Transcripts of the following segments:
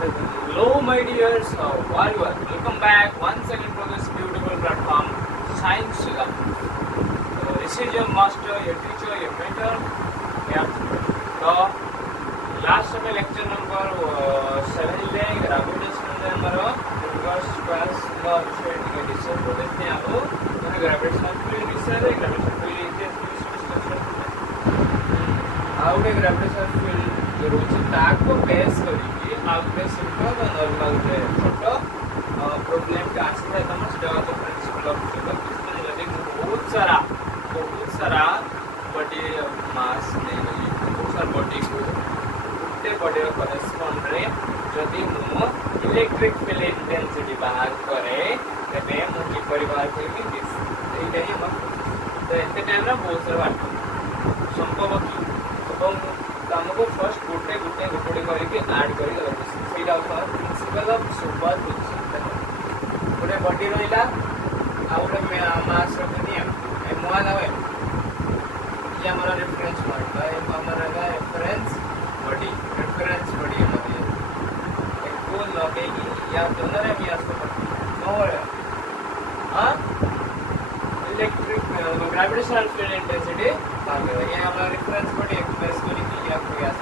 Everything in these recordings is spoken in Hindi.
Hello, my dears. How are you? Welcome back once again to this beautiful platform, Science Lab. So, this is your master, your teacher, your mentor. Yeah. So, last समय lecture number 7 ले gravitation ले हमारा inverse class का विषय टिके डिस्कस करते हैं आप मैंने gravitational field विषय है gravitational field इतिहास आउटे gravitational field जो रोचे ताक को बेस करी आपने सिंपल और नॉर्मल रे छोटो प्रॉब्लम का आंसर है तमस जगह तो प्रिंसिपल ऑफ फिजिक्स इसमें यदि बहुत सारा बॉडी मास ने बहुत सारा बॉडी को उठे बॉडी रो करेस्पॉन्ड रे यदि मो इलेक्ट्रिक फील्ड इंटेंसिटी बाहर करे तबे मो की परिवार को भी दिस एटा ही हम तो एते टाइम रे बहुत सारा बात संभव की तो हमको फर्स्ट गोटे करके ऐड करी सेटा प्रिंसिपल ऑफ सुपरपोजिशन गोटे बॉडी रहिला आ गोटे मास रखनी m1 है ये हमारा रेफरेंस पॉइंट है हमारा रेफरेंस बॉडी हमारी को लगेगी या दोनों रे भी इसको नो हां इलेक्ट्रिक ग्रेविटेशनल फील्ड इंटेंसिटी ये हमारा रेफरेंस बॉडी एक्सप्रेस करेगी या प्रयास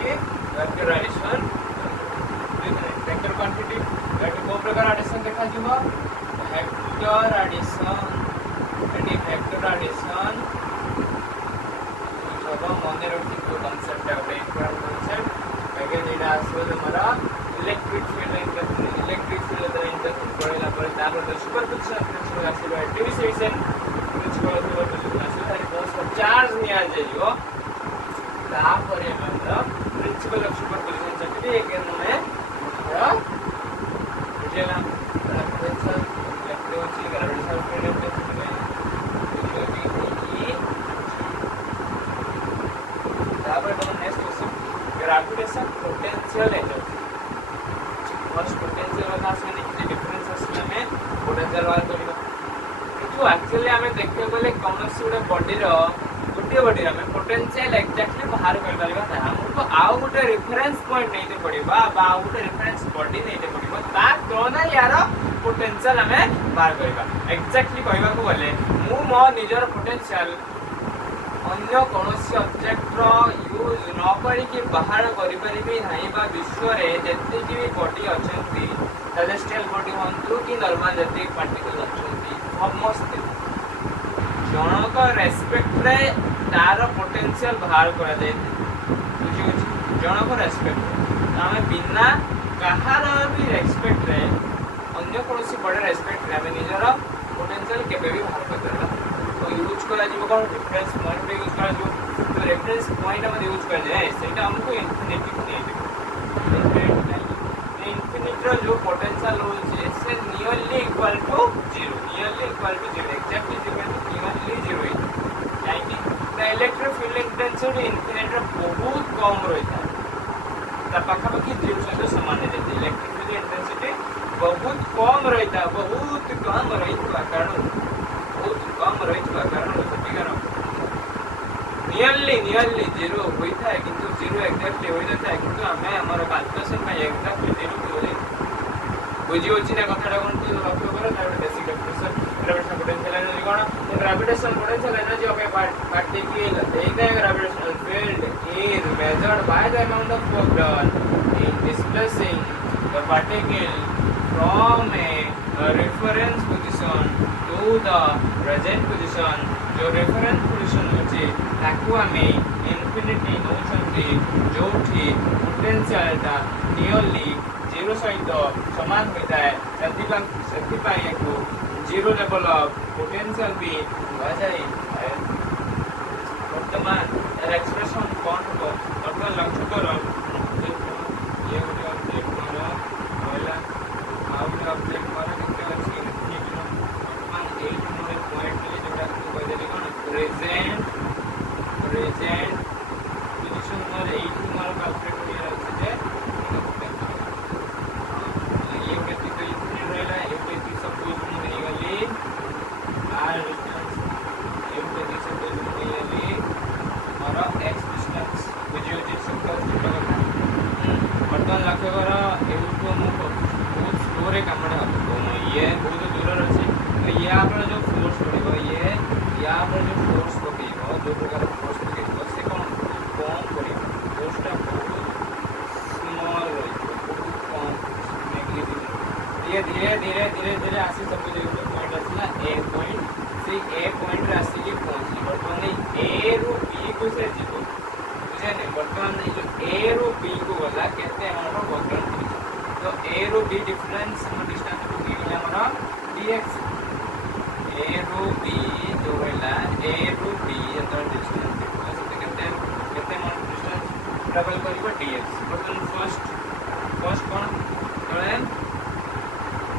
के vector addition vector quantity vector को प्रकार एडिशन देखा जीवा वेक्टर एडिशन सब मन रखी को कांसेप्ट है बड़े इंपॉर्टेंट कांसेप्ट आगे जेडा आसो हमारा इलेक्ट्रिक फील्ड इंटेंसिटी पड़ेला पर तापर सुपरपोजिशन प्रिंसिपल आसीबा डिविजन प्रिंसिपल ऑफ सुपरपोजिशन आसीबा बहुत चार्ज निया जाइयो तापर मतलब प्रिंसिपल ऑफ सुपरपोजिशन चक्री एक में हमारा बुझेला ग्रेविटेशन ग्रेविटेशनल फील्ड इंटेंसिटी तापर तो next question gravitation potential energy first potential वाला से कि डिफरेंस में पोटेंशियल वाला करियो जो एक्चुअली हमें देखते बोले कौनसी गोटे बॉडी रो गोटे बॉडी में पोटेंशियल एक्जेक्टली बाहर कर परबा था हमको आउ गोटे रेफरेंस पॉइंट नहीं पड़ीबा बा गोटे रेफरेंस बॉडी नहीं पड़ीबा ता कोना यार पोटेंशियल हमें बाहर करबा एक्जेक्टली कहबा को बोले मु मो निजर पोटेंशियल अन्य कौनसी ऑब्जेक्ट रो यूज न करी कि बाहर करि परिबे नाही बा विश्व रे जत्ते की भी बॉडी अछंती सेलेस्टियल बॉडी हंतु कि नॉर्मल जत्ते पार्टिकल अछंती समस्त जनक रेस्पेक्ट रे तार पोटेंशियल बाहर करा जाय बुझी जनक रेस्पेक्ट हमें बिना कहार भी रेस्पेक्ट रे अन्य कौनसी बड़े रेस्पेक्ट रे हमें निजर पोटेंशियल केबे भी बाहर कर देला तो यूज करा जीव कोन रेफरेंस पॉइंट पे यूज करा जो तो रेफरेंस पॉइंट हम यूज कर जाए सेटा हमको इंफिनिटी नहीं दे इंफिनिटी रो जो पोटेंशियल हो से nearly equal to 0 exactly nearly 0 like the electric field intensity infinity रो बहुत कम रहता ता पाखा पाखी 0 से समान है इलेक्ट्रिक फील्ड इंटेंसिटी बहुत कम रहता कारण सटीकार नियरली 0 होता है किंतु 0 एग्जैक्टली हो जाता है किंतु हमें हमारा कैलकुलेशन में एग्जैक्टली 0 बोले बुझी होची ना कथाटा कोन की लक्ष्य करो तार बेसिक ग्रेविटेशन पोटेंशियल एनर्जी कोन gravitation potential energy of a particle एक gravitational field is measured by the amount of work done in displacing the particle from a reference position to the present position जो reference position होची ताकू हमें infinity नौचंती जोठी potential ता nearly 0 सहित समान होता है सेति पाए को 0 level of potential भी आ जाए वर्तमान एक्सप्रेशन कौन हो वर्तमान लक्ष्य करो ये वीडियो क्लिक करो पहला आउट ऑब्जेक्ट माने कितने लक्ष्य ठीक है वर्तमान 8 नंबर पॉइंट ले जोड़ा को कह देली कोन present position number 8 number calculate करिया रहते ये व्यक्ति को इतने रहला ये व्यक्ति सब कुछ नहीं गली आर ये व्यक्ति सब कुछ नहीं गली और एक्स डिस्टेंस वीडियो जिस सब का बर्तमान लक्ष्य कर बहुत स्लो रे काम ये बहुत दूर अच्छे तो या जो फोर्स पड़ो ये या जो फोर्स पकड़ जो प्रकार फोर्स पकड़ से कौन कम पड़ फोर्सटा बहुत स्मॉल बहुत कम धीरे धीरे धीरे धीरे धीरे आसी सब पॉइंट आसला ए पॉइंट से ए पॉइंट रे आसी पहुंची बर्तमान ए रु बी को से जीव बुझे नहीं बर्तमान जो ए रु बी को गला केते हमर वक्रण तो ए रु बी डिफरेंस हम डिस्टेंस को दी हमरा dx ए रु बी जो होला ए रु बी जतर डिस्टेंस तो से केते हम डिस्टेंस ट्रैवल करबो dx बर्तमान फर्स्ट कोन तळे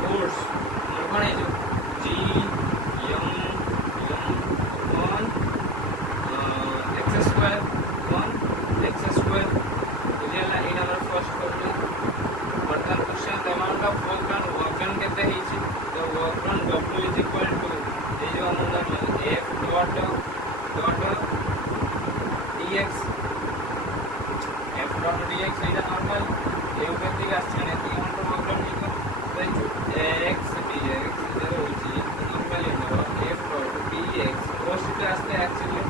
फोर्स कोन है जो g m upon x square upon x square बुझेला इन हमर फर्स्ट फॉर्मूला बर्तमान question amount of work done केते हिची तो work done w is equal to ये जो हमर f dot dx f dot dx is normal ये व्यक्ति का आछन है हमर वर्क डन निको तो x dx इधर होची नॉर्मल हमर f डॉट dx कोस्ट के आस्ते एक्चुअली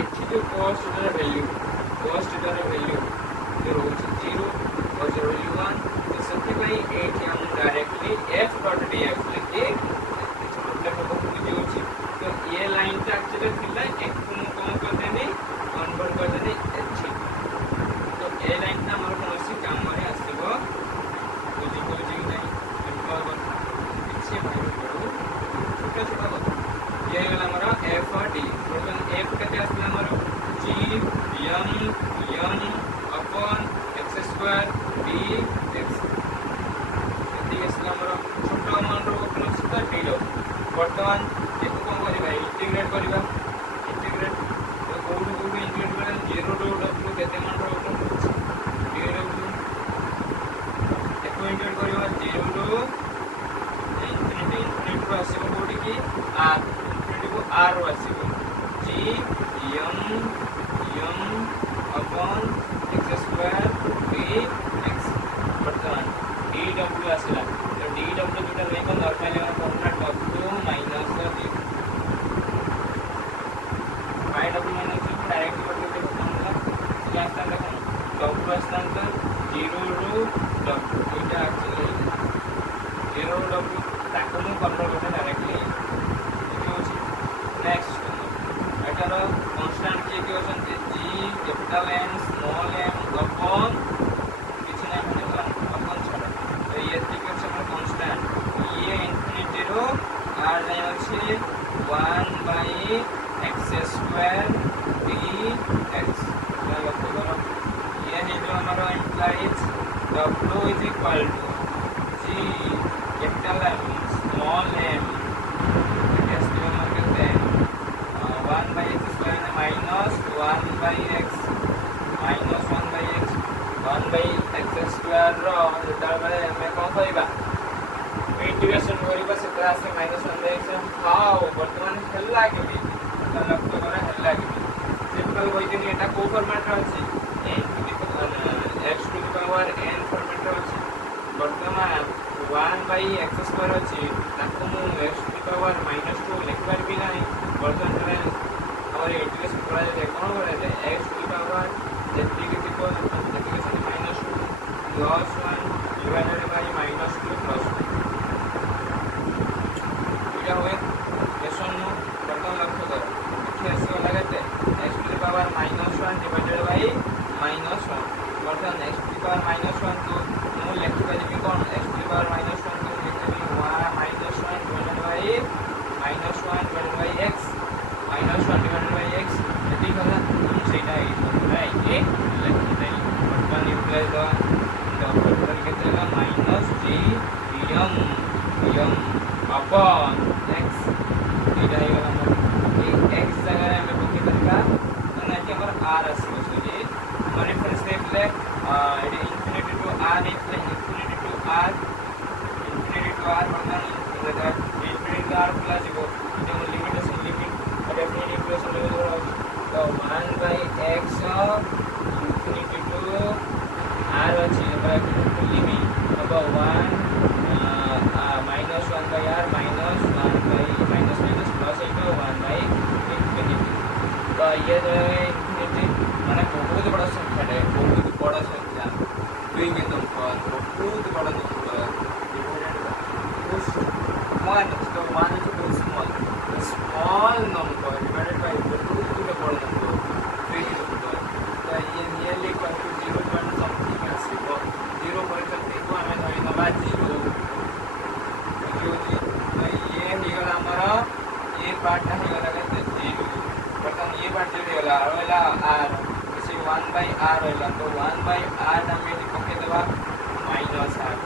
एठी जो कोस्ट इधर वैल्यू जो होची 0 और 1 तो सबसे पहले एठी हम डायरेक्टली f डॉट dx लिखे मतलब को बुझी होची तो ये लाइन ता एक्चुअली थिला एक कम कर देनी कन्वर्ट कर देनी एठी तो ए लाइन ता हमर कोनसी काम रे आसीबो बुझी नहीं इम्पोर्टेंट पीछे भाई करू छोटा छोटा बात ये वाला हमारा f और d टोटल f केते आसला हमर g m upon x square dx एती आसला हमर छोटा मान रो कोन सुता d लो वर्तमान एक को करिबा इंटीग्रेट करिबा इंटीग्रेट तो कोन इंटीग्रेट करें 0 रो w केते मान रो dw एको इंटीग्रेट करिबा 0 रो इंफिनिटी को आसीबो कोडी की r इंफिनिटी को r रो आसीबो g m upon x square dx वर्तमान dw आसला तो dw जोटा रे को नॉर्मल है formula w minus d w minus d directly बदल के फॉर्मूला क्लास ता देखो w आसला 0 रो w इटा एक्चुअली 0 रो w ताको मु कन्वर्ट करते डायरेक्टली नेक्स्ट एटार कांस्टेंट के होसन g capital n small m upon किछ नै माने अपॉन छड तो ये ठीक है हमर कांस्टेंट ये इंफिनिटी रो r जाय अछि 1 बाय x स्क्वायर dx तो लक्ष्य करो ये है जो हमारा implies w is equal to g capital m small m कैसे हम करते हैं 1 by x square minus 1 by x minus 1 by x 1 by x square रो जेटा बेले हमें कोन करिबा इंटीग्रेशन करिबा से क्लास से minus 1 by x हाउ वर्तमान हेल्ला के भी तो लक्ष्य करा हेल्ला के सिंपल होई कि एटा को फॉर्मेट रो अछि x to the power n format रो अछि वर्तमान 1 by x square अछि ताको मु x टू द पावर -2 लिख परबी नाही वर्तमान और इंटीग्रेशन करा जाए कोन करे जाए x टू द पावर जेती के equal integration -2 plus 1 divided bye -2 plus 1 क्या हुए क्वेश्चन नो प्रथम लक्ष्य करो देखिए ऐसे लगाते x to the power -1 divided by -1 वर्तमान x टू द पावर -1 तो मु लिख पाइबी कोन x टू द पावर -1 को लिखबी -1 divided by -1 divided bye x -1 divided bye x यदि कला हम सेटा राइट ए लिख दे वर्तमान इम्प्लाई द ऑपरेटर के देला -g m अपॉन x एटा हे गला हमर x जगह हमें बुक करका ना कि हमर r आसी सोजे हमर रेफरेंस लेले एडी infinity to r infinity to r वर्तमान इंफिनिटी टू r प्लस जो लिमिटेशन लिमिट और डेफिनेट इक्वेशन लेवल तो 1 by x infinity to r अछि 1 minus 1 by r minus 1 by minus minus plus 1 by infinity. तो ये जो है infinity माने बहुत बड़ा संख्या है, बहुत बड़ा संख्या doing a number बहुत बड़ा number divided by this one, so one is very small, the small number divided by the big number तो ये nearly equal to 0 point something ଆସିବ 0 पर करते को हमें धरि नबा 0 तो ये ହେଇଗଲା ଆମର ये पार्ट टा ହେଇଗଲା केते 0 बर्तमान ये पार्ट जो ହେଇଗला रहला r इसे 1 by r रहला तो 1 by r हम ये पके देबा माइनस r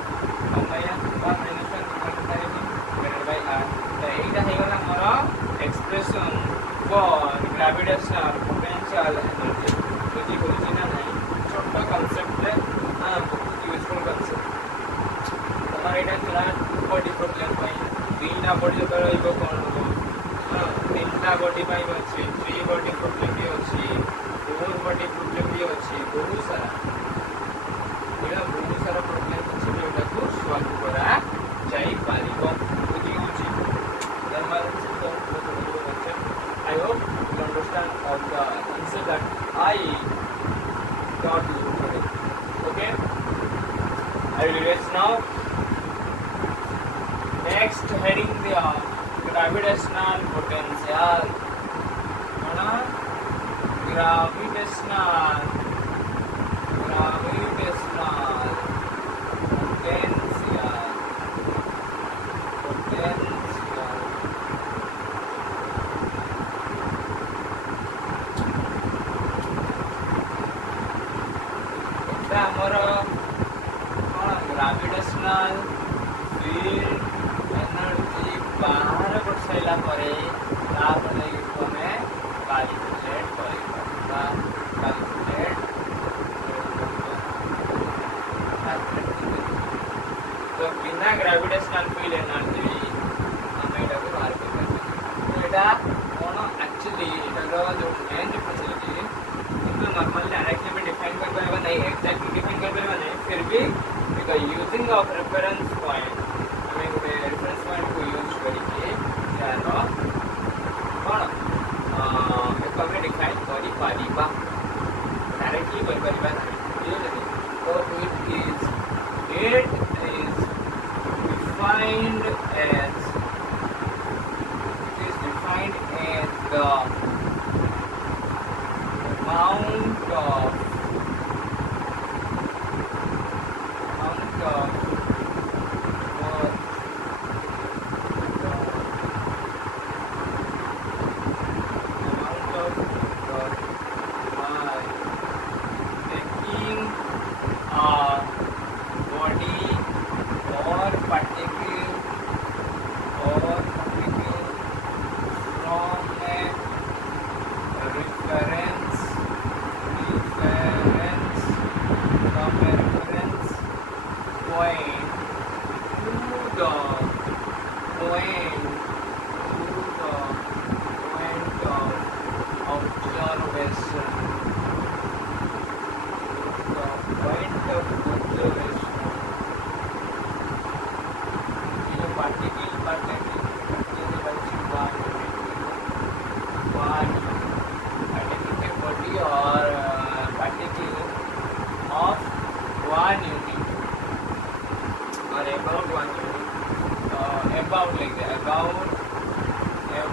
1 by r बा माइनस 1 डिवाइडेड बाय r तो एटा ହେଇଗଲା ଆମର expression for gravitational potential energy बुझी बुझी ना नहीं छोटा कांसेप्ट है हां बहुत यूजफुल कांसेप्ट हमारे एटा क्लास बॉडी प्रॉब्लम पाई तीनटा बॉडी जो रहइबो कोन हो हां तीनटा बॉडी पाई अछि 3 बॉडी प्रॉब्लम भी अछि 4 बॉडी प्रॉब्लम भी अछि बहुत सारा प्रॉब्लम अछि जेटा को सॉल्व करा जाई पारिबो बुझी होछि normal I hope you understand all the answer that I got you today. Okay? I will erase now. Next heading the gravitational potential. Gravitational potential. Gravitational field energy बाहर कर साइला परे तापले हमें कैलकुलेट करबा कैलकुलेट तो बिना ग्रेविटेशनल फील्ड एनर्जी हमें एटा को बाहर कर सकते तो एटा कोन एक्चुअली एटा जो मेन डिफरेंस है तो नॉर्मल डायरेक्टली में डिफाइन कर पाएगा नहीं एग्जैक्टली डिफाइन कर पाएगा नहीं फिर भी यूजिंग ऑफ रेफरेंस पॉइंट हमें गोटे रेफरेंस पॉइंट को यूज करके यार कौन एक हमें डिफाइन करी पारिबा डायरेक्टली कर पारिबा नहीं तो it is defined as the amount of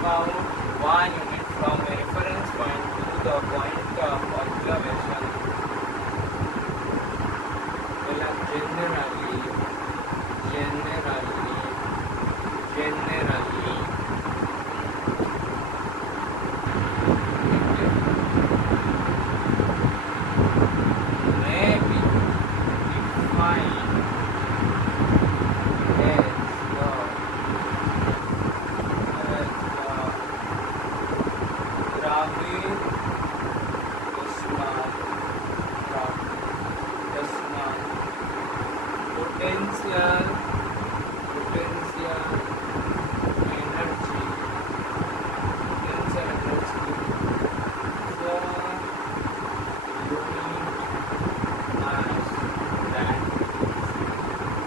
about 1 unit from a reference point to the point of observation. Generally may be defined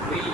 we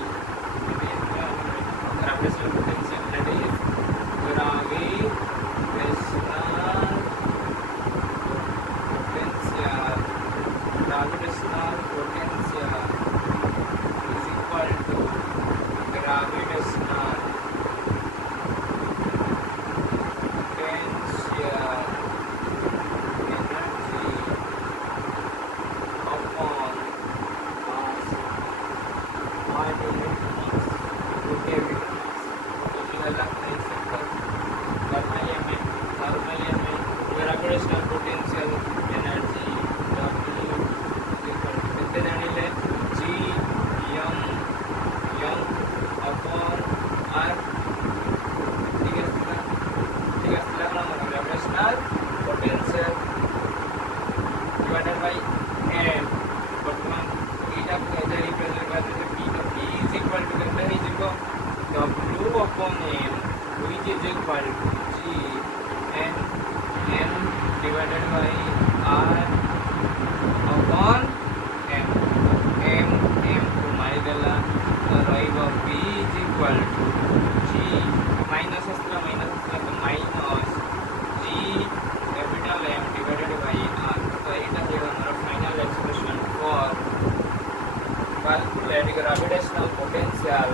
that gravitational potential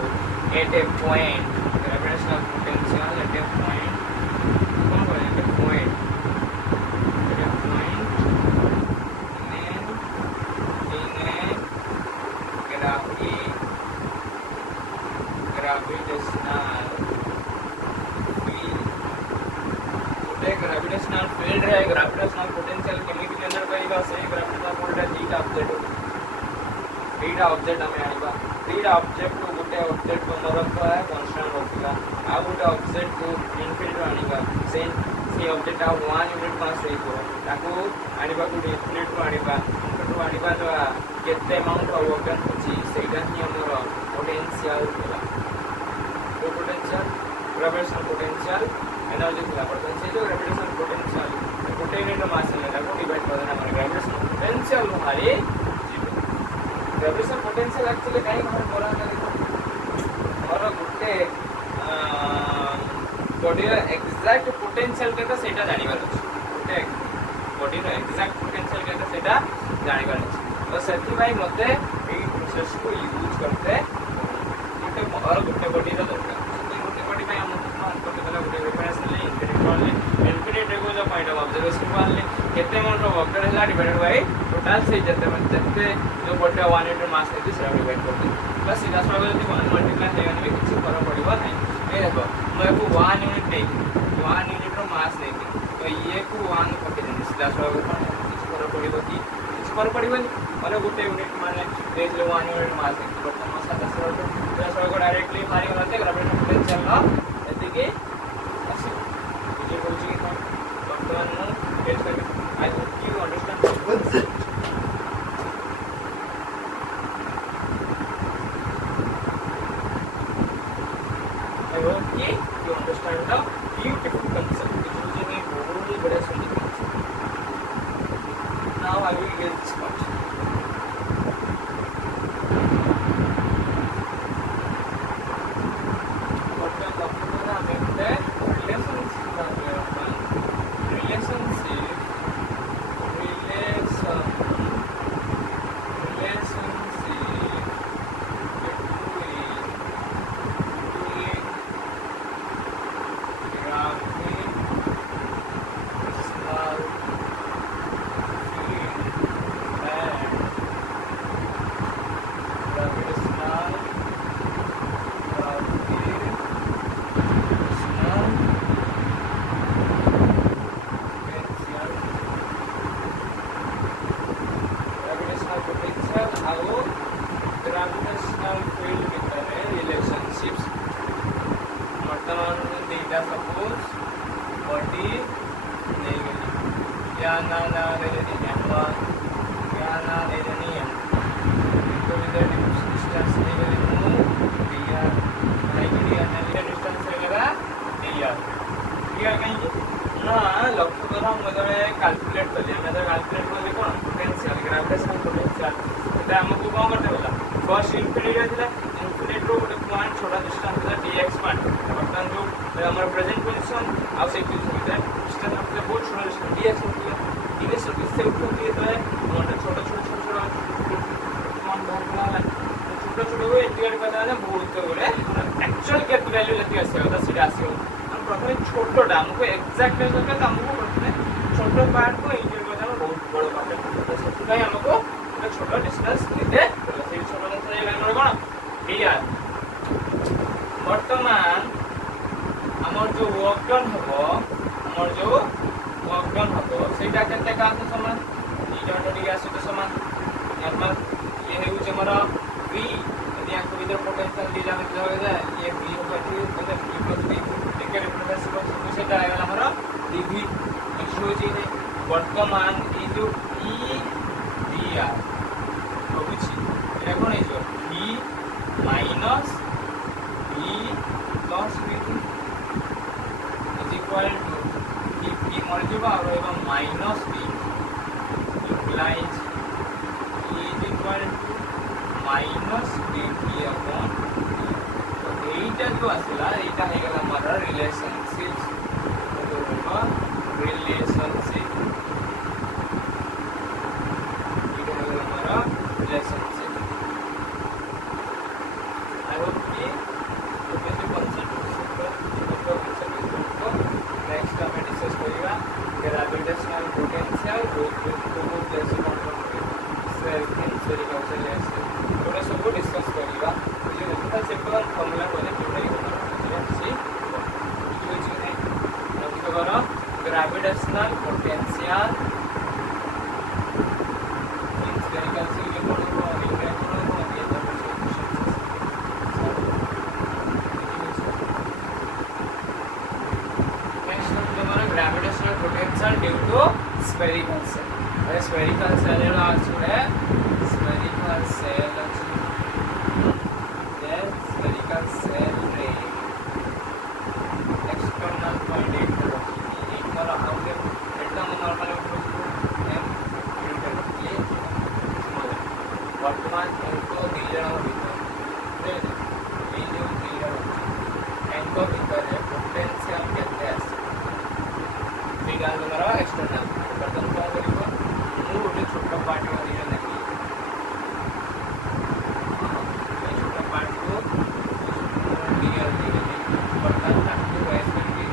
at a point, gravitational potential at a point, कौन बोले at a point gravitational field है ग्रेविटेशनल पोटेंशियल केमिकल के अंदर कहिबा से ग्रेविटेशनल फील्ड है दीटा ऑब्जेक्ट हमें आइबा दीटा ऑब्जेक्ट को गोटे ऑब्जेक्ट को नरक है कांस्टेंट होतिला आ गोटे ऑब्जेक्ट को इनफिनिटी आनिबा से ऑब्जेक्ट आ 1 यूनिट मास हेतो ताको आनिबा को इनफिनिटी को आनिबा इनफिनिटी आनिबा द्वारा केते अमाउंट ऑफ वर्क डन होची सेटा ही हमर पोटेंशियल होला वो पोटेंशियल ग्रेविटेशनल पोटेंशियल एनर्जी थी पोटेंशियल जो ग्रेविटेशनल पोटेंशियल गोटे यूनिट मास लेला को डिवाइड कर देना हमर ग्रेविटेशनल पोटेंशियल हमारे ग्रेविटेशनल पोटेंशियल एक्चुअली काई हम बोला देखो और गोटे बॉडी रा एग्जैक्ट पोटेंशियल केता सेटा जानिबार अछि गोटे बॉडी रा एग्जैक्ट पोटेंशियल केता सेटा जानिबार अछि तो सेति भाई मते ए प्रोसेस को यूज करते गोटे और गोटे बॉडी रा दरकार गोटे बॉडी में हम मान करते गला गोटे रिफरेंसली इनफिनिटी को जो पॉइंट ऑफ ऑब्जर्वेशन वाले केते अमाउंट ऑफ वर्क हैला डिवाइडेड बाय टोटल से जते जो बॉडी 1 यूनिट मास है से डिवाइड करते बस सीधा सवाल यदि 1 मल्टीप्लाई है यानी किसी फर्क पड़िबो नहीं ए देखो मैं को 1 यूनिट नहीं 1 यूनिट रो मास नहीं तो ये को 1 पके देनी सीधा सवाल किसी फर्क पड़िबो कि किसी फर्क पड़िबो माने गोटे यूनिट माने देख ले 1 यूनिट मास है तो मास का सवाल को डायरेक्टली मारी होते ग्रेविटेशनल पोटेंशियल नो एति के असि ये बोलची कि वर्तमान नो टेस्ट कर I hope you understand I hope you understand the beautiful concept which is using a very bada solution concept. Now I will get this part. What we are talking about is the relationship gravitational field ଭିତରେ relationships ବର୍ତ୍ତମାନ ଦୁଇଟା suppose body ନେଇଗଲି या ना लेनी m1 या ना लेनी m तो इधर डिस्टेंस नेगली मु dr लाइक dr ने डिस्टेंस रहेगा dr कहीं ना लक्ष्य करा मतलब कैलकुलेट कर लिया मैं तो कैलकुलेट करले कोन पोटेंशियल ग्रेविटेशनल पोटेंशियल एटा हमको कोन करते होला फर्स्ट इनफिनिटी थिला इनफिनिटी रो ଗୋଟେ पॉइंट छोटा डिस्टेंस था dx पॉइंट वर्तमान जो हमर प्रेजेंट पोजीशन आ से डिस्टेंस हमसे बहुत छोटा डिस्टेंस dx होती है dx से ऊपर दिए तो है छोटा मान बाहर वाला छोटा हुए इंटीग्रेट करना है बहुत बोले एक्चुअल के वैल्यू लेके आसे होता सीधा आसे हम प्रथमे छोटोटा हमको एग्जैक्ट मेजर करते हमको प्रथमे छोटो पार्ट को इंटीग्रेट करना बहुत बड़ा पार्ट है तो सेटाई हमको एक छोटा डिस्टेंस लेते से छोटा डिस्टेंस ये हमर कोन dr वर्तमान हमर जो वर्क डन हबो सेटा केते का समान dr dr से समान नॉर्मल ये है जो हमारा v यदि आपको इधर पोटेंशियल दिया जाए ये v होगा मतलब v + v लेकर रिप्रेजेंट को सेटा आएगा हमारा dv इशू जी है वर्तमान ये जो e dr तो कुछ ये कौन है जो v - v + v is equal to if v मर जाबा और एवं minus v implies e is equal to minus dv upon तो एटा जो आसला एटा है गला हमारा रिलेशनशिप तो होगा रिलेशनशिप एटा है हमारा रिलेशनशिप स्फेरिकल सेल एटा सब डिस्कस करबा बुझिले सिंपल फार्मूला बोले जोटा कि ग्रेविटेशनल पोटेंशियल स्फेरिकल सेल के gravitational potential due to spherical cell. Spherical cell is also spherical cell. Yes, spherical cell ray. External point equal out एकदम नॉर्मल m इंटरवल ये स्मॉल वर्तमान इनको दिलजण भीतर ये जो दिलजण इनको भीतर पोटेंशियल केते आसे गाल मेरा एक्सटर्नल बर्तन क्या करिबो मु गोटे छोटा पार्ट में दिया नहीं छोटा पार्ट को दिया बर्तन ताकि वाइस करके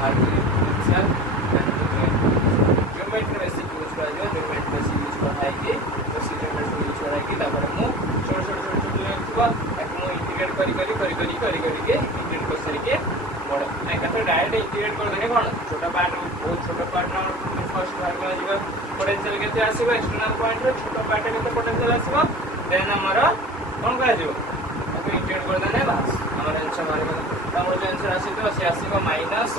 बाहर के पोटेंशियल ज्योमेट्री बेसिक यूज करा जो ज्योमेट्री बेसिक यूज करा है कि तो ज्योमेट्री यूज करा है कि तापर मु छोटा छोटा लेखबा ताकि मु इंटीग्रेट करी इंटीग्रेट कर सके बड़ मैं कहता डायरेक्ट इंटीग्रेट कर देने कोन छोटा पार्ट बहुत छोटा पार्ट ना फर्स्ट पार्ट में जीवा पोटेंशियल केते आसीबो एक्सटर्नल पॉइंट रे छोटा पार्ट केते पोटेंशियल आसीबो देन हमरा कोन करा जीवो अब इंटीग्रेट कर देने बस हमर आंसर मारे हमर जो आंसर आसी तो से आसीबो माइनस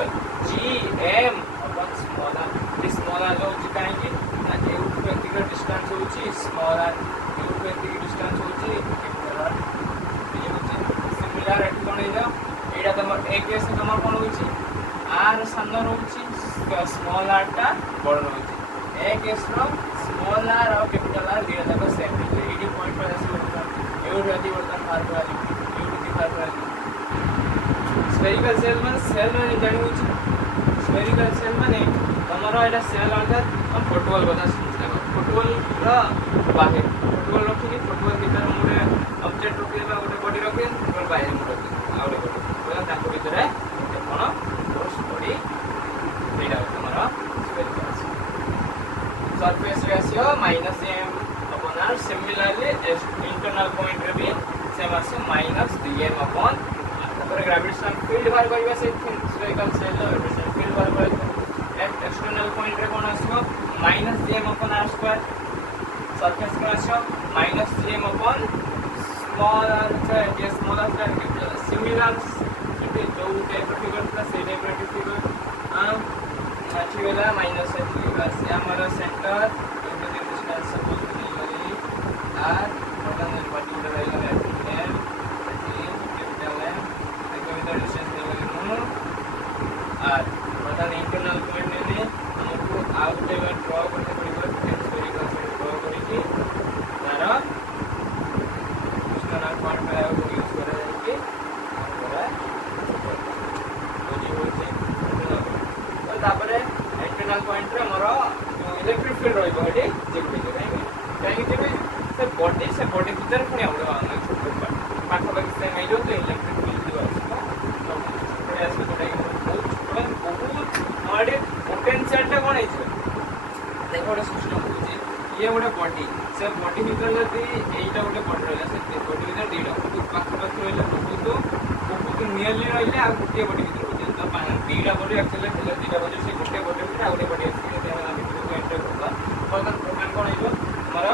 gm अपन small r this small r जो काहे कि ना ए व्यक्तिगत डिस्टेंस होची स्मॉल r ए व्यक्तिगत डिस्टेंस होची कैपिटल r ये होची सिमिलर एट कोन एजा एडा तमर एक केस में तमर कोन होची r सामने रहउची स्मॉल r टा बड़ रहउची एक केस रो स्मॉल r और कैपिटल r दिया जाबो सेम एडी पॉइंट पर आसी एउ रहती बर्तन बाहर पर आली एउ दिखार पर आली स्फेरिकल सेल में सेल में जानि होची स्फेरिकल सेल माने तमरो एटा सेल अर्थात हम फुटबॉल बता सुनता फुटबॉल रा बाहर फुटबॉल रखी फुटबॉल भीतर मोरे ऑब्जेक्ट रखी बा गोटे बॉडी रखी फुटबॉल बाहर में रखी आउरे गोटे ताको भीतर कोन फोर्स बॉडी एटा तमरो spherical surface ratio -m upon r similarly internal point रे भी सेम आसे -dm upon तापर ग्रेविटेशनल फील्ड बाहर करबा से स्फेरिकल सेल ग्रेविटेशनल फील्ड बाहर कर एक्सटर्नल पॉइंट रे कोन आसबो -gm upon r square surface ratio -gm upon small r ये स्मॉल r कैपिटल सिमिलर जो टाइप फिगर प्लस ए टाइप फिगर अच्छी वाला माइनस है बस ये हमारा सेंटर इनका डिस्टेंस सपोज वाली r बटन पर्टिकुलर आएगा m कैपिटल m इसका भी डिस्टेंस देगा r बटन इंटरनल पॉइंट में हमको आउट लेवल ड्रॉ करने पड़ेगा स्फेरिकल सेल ड्रॉ करके तारा उसका नाम पॉइंट में वो यूज करा जाएगी तापरे इंटरनल पॉइंट रे मोर इलेक्ट्रिक फील्ड रहइबो एठी जेबे काहे कि से बॉडी भीतर पुनी आउडा छोटो पाखा पाखी से नै जो तो इलेक्ट्रिक फील्ड दिवा छोटे आसे छोटे बहुत हमारे पोटेंशियल टा कोन है देखो गोटे सिस्टम होची ये गोटे बॉडी से बॉडी भीतर जदी एटा गोटे बॉडी रहला से बॉडी भीतर दीडा पाखा पाखी रहला बहुत नियरली रहले आ गोटे बॉडी भीतर होची तो दीडा बॉडी एक्चुअली दीडा बॉडी से गोटे बॉडी भीतर आ गोटे बॉडी एक्चुअली हम वीडियो एंटर करबा फर्दर प्रोग्राम कोन आइबो हमारा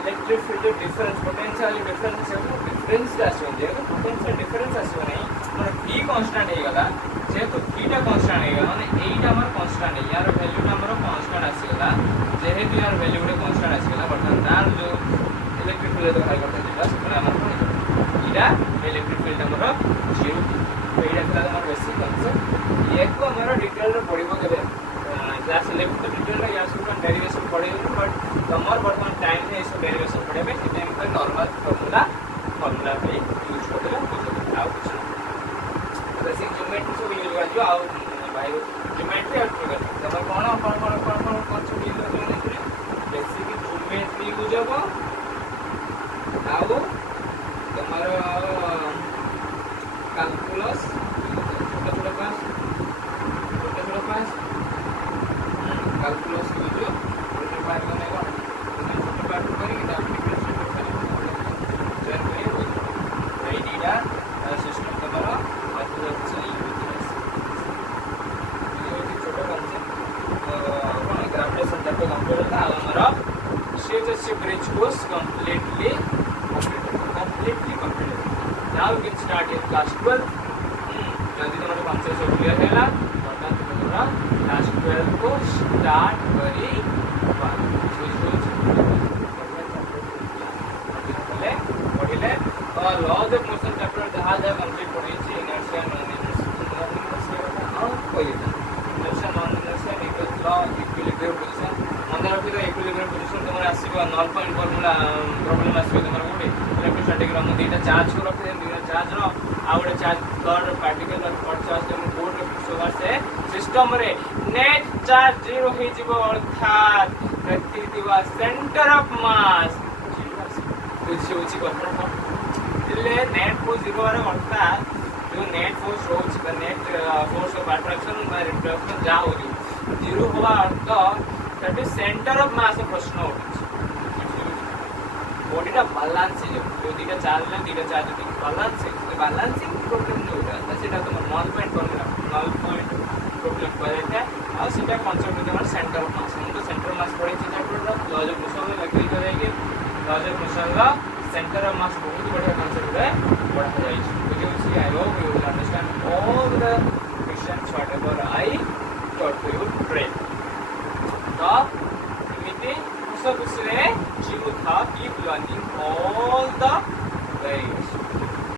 electric field difference potential difference से डिफरेंस आसो जे पोटेंशियल डिफरेंस आसो नै माने v कांस्टेंट हे गला जे तो v टा कांस्टेंट हे गला माने एटा हमर कांस्टेंट है यार वैल्यू टा हमर कांस्टेंट आसी गला जे हे यार वैल्यू रे कांस्टेंट आसी गला बटन तार जो इलेक्ट्रिक फील्ड बाहर करते दिला से हमर कोन इडा इलेक्ट्रिक फील्ड हमर 0 एटा था हमर बेसिक कांसेप्ट ये को हमर डिटेल रे पढिबो केबे क्लास 11 तो डिटेल रे यार सब डेरिवेशन पढे बट हमर वर्तमान टाइम में इसको डेरिवेशन पढेबे कि हम पर नॉर्मल फार्मूला पे यूज करले आउ कुछ बेसिक ज्योमेट्री सब यूज करजो आउ भाई ज्योमेट्री और फिगर तब कोन कॉन्सेप्ट यूज करले बेसिक ज्योमेट्री बुझबो आउ तमरो कैलकुलस छोटा क्लास कैलकुलस यूज छोटा पार्ट में छोटा पार्ट करेंगे completely completed. Now you can start in class 12. जल्दी तुम्हारे कॉन्सेप्ट सब क्लियर हैला वर्तमान तुम्हारा क्लास 12 को स्टार्ट करी वन पढ़िले और लॉज ऑफ मोशन चैप्टर जहाँ जहाँ कंप्लीट पढ़ी inertia non inertia non inertia Newton law equilibrium position मन रखी तो इक्विलिब्रियम पोजीशन तुम आसो नल पॉइंट फॉर्मूला प्रॉब्लम आसो तुम गोटे इलेक्ट्रोस्टैटिक रो दुईटा चार्ज को रखी दुईटा चार्ज रो आ गोटे चार्ज थर्ड पार्टिकल और थर्ड चार्ज तुम बोर्ड रखी सोवा से सिस्टम रे नेट चार्ज जीरो हे जीवो अर्थात व्यक्ति दिवा सेंटर ऑफ मास बुझी होची कथा दिले नेट को जीरो रे अर्थात जो नेट फोर्स रोच नेट फोर्स ऑफ अट्रैक्शन और रिपल्शन जा हो जीरो होवा अर्थ that is center of mass प्रश्न होची बॉडीटा बैलेंस है जो दीटा चार्ज ले दीटा चार्ज बैलेंसिंग प्रॉब्लम जो होता है सेटा तुम नल पॉइंट प्रॉब्लम कहते हैं और सेटा कांसेप्ट तुम्हारा सेंटर ऑफ मास हम तो सेंटर ऑफ मास पढ़े चैप्टर लॉज ऑफ मोशन में लगी जाएगी लॉज ऑफ मोशन का सेंटर ऑफ मास बहुत बढ़िया कांसेप्ट है पढ़ा जाए because I hope you will understand all the questions whatever I taught to you today. तो इमिति उस कुछ रे जीव था keep learning all the ways.